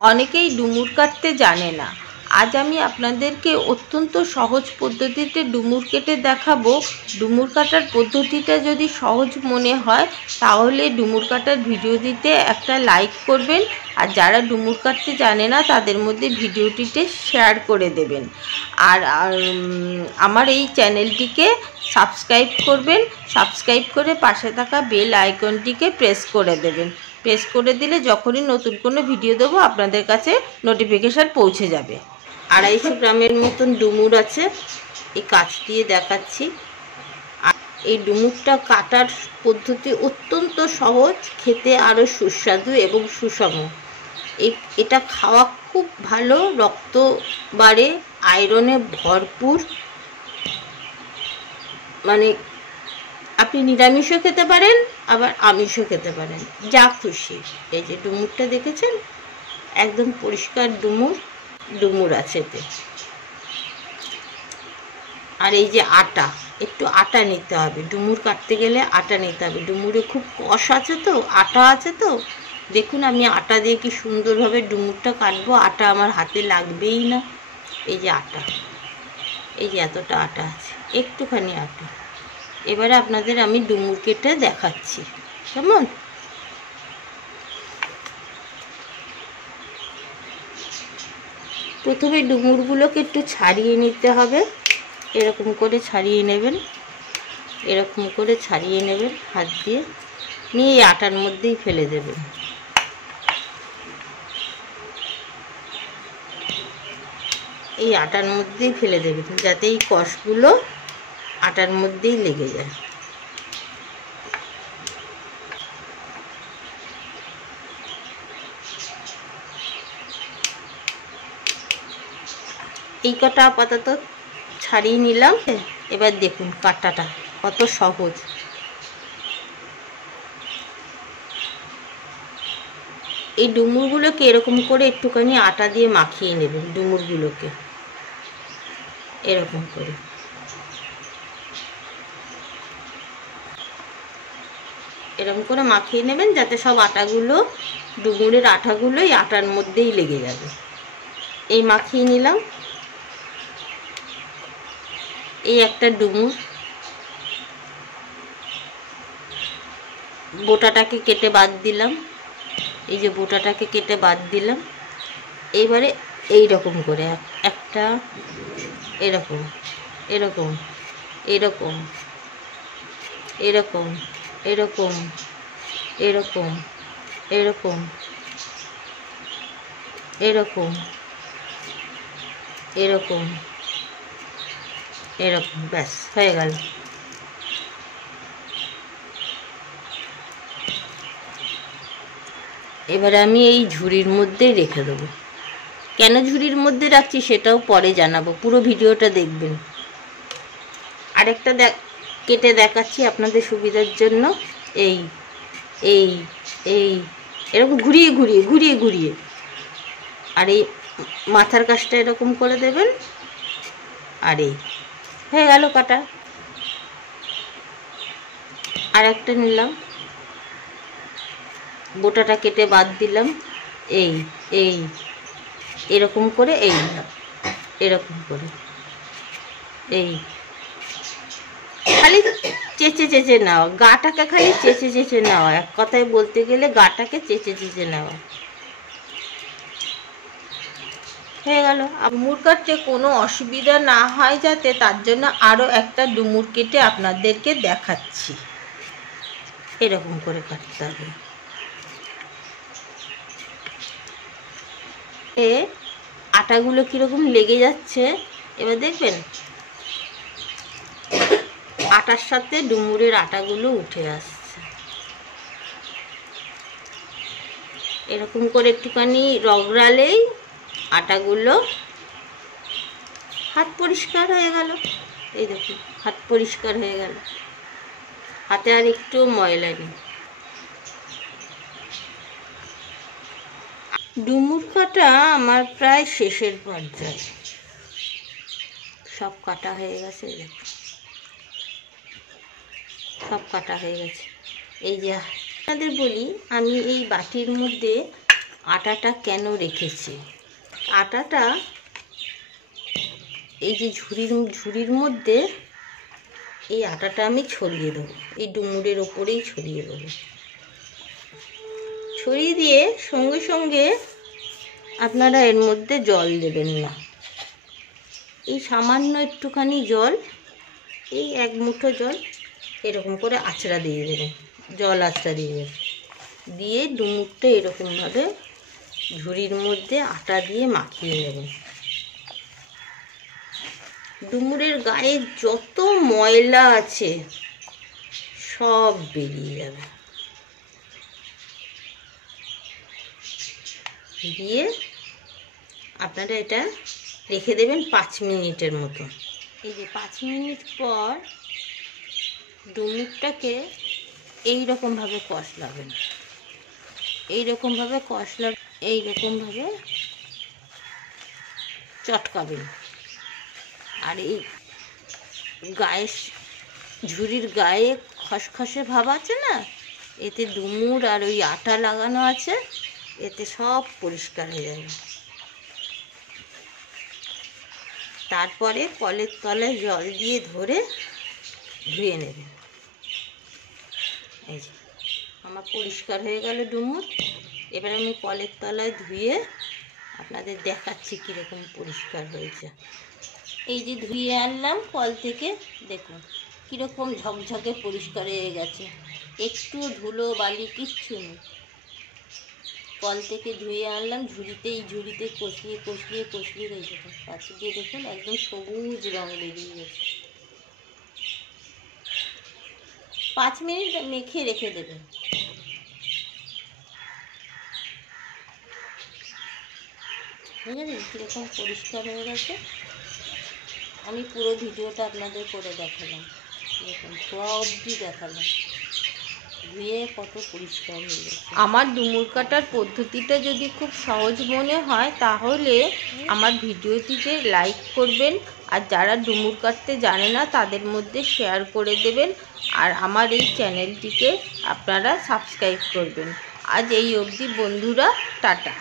অনেকেই ডুমুর কাটতে জানে না। আজ আমি আপনাদেরকে অত্যন্ত সহজ পদ্ধতিতে ডুমুর কেটে দেখাবো। ডুমুর কাটার পদ্ধতিটা যদি সহজ মনে হয় তাহলে ডুমুর কাটার ভিডিও দিতে একটা লাইক করবেন, আর যারা ডুমুর কাটতে জানে না তাদের মধ্যে ভিডিওটিতে শেয়ার করে দেবেন। আর আমার এই চ্যানেলটিকে সাবস্ক্রাইব করবেন, সাবস্ক্রাইব করে পাশে থাকা বেল আইকনটিকে প্রেস করে দেবেন। প্রেস করে দিলে যখনই নতুন কোনো ভিডিও দেবো আপনাদের কাছে নোটিফিকেশান পৌঁছে যাবে। 250 গ্রামের মতন ডুমুর আছে, এই কাছ দিয়ে দেখাচ্ছি। আর এই ডুমুরটা কাটার পদ্ধতি অত্যন্ত সহজ, খেতে আরও সুস্বাদু এবং সুষম। এটা খাওয়া খুব ভালো, রক্ত বাড়ে, আয়রনে ভরপুর। মানে আপনি নিরামিষও খেতে পারেন, আবার আমিষও খেতে পারেন, যা খুশি। এই যে ডুমুরটা দেখেছেন, একদম পরিষ্কার ডুমুর আছে এতে। আর এই যে আটা, একটু আটা নিতে হবে, ডুমুর কাটতে গেলে আটা নিতে হবে। ডুমুরে খুব কষ আছে তো, আটা আছে তো। দেখুন আমি আটা দিয়ে কি সুন্দরভাবে ডুমুরটা কাটবো, আটা আমার হাতে লাগবেই না। এই যে আটা, এই যে এতটা আটা আছে, একটুখানি আটা। এবারে আপনাদের আমি ডুমুর কেটে দেখাচ্ছি কেমন। প্রথমে ডুমুরগুলোকে একটু ছাড়িয়ে নিতে হবে, এরকম করে ছাড়িয়ে নেবেন, এরকম করে ছাড়িয়ে নেবেন হাত দিয়ে, নিয়ে এই আটার মধ্যেই ফেলে দেবেন। এই আটার মধ্যেই ফেলে দেবেন যাতে এই কষগুলো আটার মধ্যেই লেগে যায়। এই কটা আপাতত ছাড়িয়ে নিলাম। এবার দেখুন কাটাটা কত সহজ। এই ডুমুরগুলোকে এরকম করে একটুখানি আটা দিয়ে মাখিয়ে নেবেন, ডুমুরগুলোকে এরকম করে। এরকম করে মাখিয়ে নেবেন যাতে সব আটাগুলো, ডুমুরের আটাগুলো এই আটার মধ্যেই লেগে যাবে। এই মাখিয়ে নিলাম। এই একটা ডুমুর, বোটাটাকে কেটে বাদ দিলাম, এই যে বোটাটাকে কেটে বাদ দিলাম। এইবারে এই রকম করে একটা, এরকম এরকম এরকম এরকম এরকম এরকম এরকম এরকম এরকম এরকম, ব্যাস হয়ে গেল। এবারে আমি এই ঝুড়ির মধ্যেই রেখে দেবো। কেন ঝুড়ির মধ্যে রাখছি সেটাও পরে জানাবো, পুরো ভিডিওটা দেখবেন। আরেকটা কেটে দেখাচ্ছি আপনাদের সুবিধার জন্য। এই এই এই এরকম ঘুরিয়ে ঘুরিয়ে ঘুরিয়ে ঘুরিয়ে, আর এই মাথার কাছটা এরকম করে দেবেন। আর এই হয়ে গেল কাটা। আর একটা নিলাম, বোটাটা কেটে বাদ দিলাম। এই এই এরকম করে, এই এরকম করে, এই খালি চেঁচে চেঁচে নেওয়া, গাটাকে খালি চেঁচে চেঁচে নেওয়া। এক কথায় বলতে গেলে গাটাকে চেঁচে চেঁচে নেওয়া। হয়ে গেল। ডুমুর কাটতে কোনো অসুবিধা না হয় যাতে, তার জন্য আরও একটা ডুমুর কেটে আপনাদেরকে দেখাচ্ছি। এরকম করে কাটতে হবে। আটাগুলো কীরকম লেগে যাচ্ছে এবার দেখবেন, আটার সাথে ডুমুরের আটাগুলো উঠে আসছে। এরকম করে একটুখানি রগড়ালেই আটাগুলো, হাত পরিষ্কার হয়ে গেল। এই দেখুন হাত পরিষ্কার হয়ে গেল, হাতে আর একটু ময়লা নেই। ডুমুর কাটা আমার প্রায় শেষের পর্যায়ে, সব কাটা হয়ে গেছে, সব কাটা হয়ে গেছে। এই যে আপনাদের বলি, আমি এই বাটির মধ্যে আটাটা কেন রেখেছি। আটাটা এই যে ঝুড়ির মধ্যে এই আটাটা আমি ছড়িয়ে দেবো, এই ডুমুরের ওপরেই ছড়িয়ে দেবো। ছড়িয়ে দিয়ে সঙ্গে সঙ্গে আপনারা এর মধ্যে জল দেবেন না, এই সামান্য একটুখানি জল, এই 1 মুঠো জল এরকম করে আঁচড়া দিয়ে দেবেন, জল আঁচড়া দিয়ে দেবেন। দিয়ে ডুমুরটা এরকমভাবে ঝুড়ির মধ্যে আটা দিয়ে মাখিয়ে নেবেন। ডুমুরের গায়ে যত ময়লা আছে সব বেরিয়ে যাবে। দিয়ে আপনারা এটা রেখে দেবেন 5 মিনিটের মতো। এই যে 5 মিনিট পর ডুমুরটাকে এইরকমভাবে কষলাবেন, এইরকমভাবে চটকাবেন। আর এই গায়ে, ঝুড়ির গায়ে খসখসে ভাব আছে না, এতে ডুমুর আর ওই আটা লাগানো আছে, এতে সব পরিষ্কার হয়ে যাবে। তারপরে কলের তলায় জল দিয়ে ধরে ধুয়ে নেবেন। এই যে আমার পরিষ্কার হয়ে গেল ডুমুর। এবার আমি কলের তলায় ধুয়ে আপনাদের দেখাচ্ছি কীরকম পরিষ্কার হয়েছে। এই যে ধুয়ে আনলাম কল থেকে, দেখুন কীরকম ঝকঝকে পরিষ্কার হয়ে গেছে, একটু ধুলো বালি কিচ্ছু নেই। কল থেকে ধুয়ে আনলাম, এই ঝুড়িতে কষলিয়ে এই দেখুন কাছে দিয়ে দেখুন একদম সবুজ রঙ বেরিয়ে গেছে। 5 মিনিট মেখে রেখে দেবেন। ঠিক আছে, কীরকম পরিষ্কার হয়ে গেছে। আমি পুরো ভিডিওটা আপনাদের করে দেখালাম, দেখুন ধোয়া অবধি দেখালাম, ধুয়ে কত পরিষ্কার হয়ে গেছে। আমার ডুমুর কাটার পদ্ধতিটা যদি খুব সহজ মনে হয় তাহলে আমার ভিডিওটিতে লাইক করবেন, আর যারা ডুমুর কাটতে জানে না তাদের মধ্যে শেয়ার করে দেবেন, আর আমার এই চ্যানেলটিকে আপনারা সাবস্ক্রাইব করবেন। আজ এই অবধি বন্ধুরা, টাটা।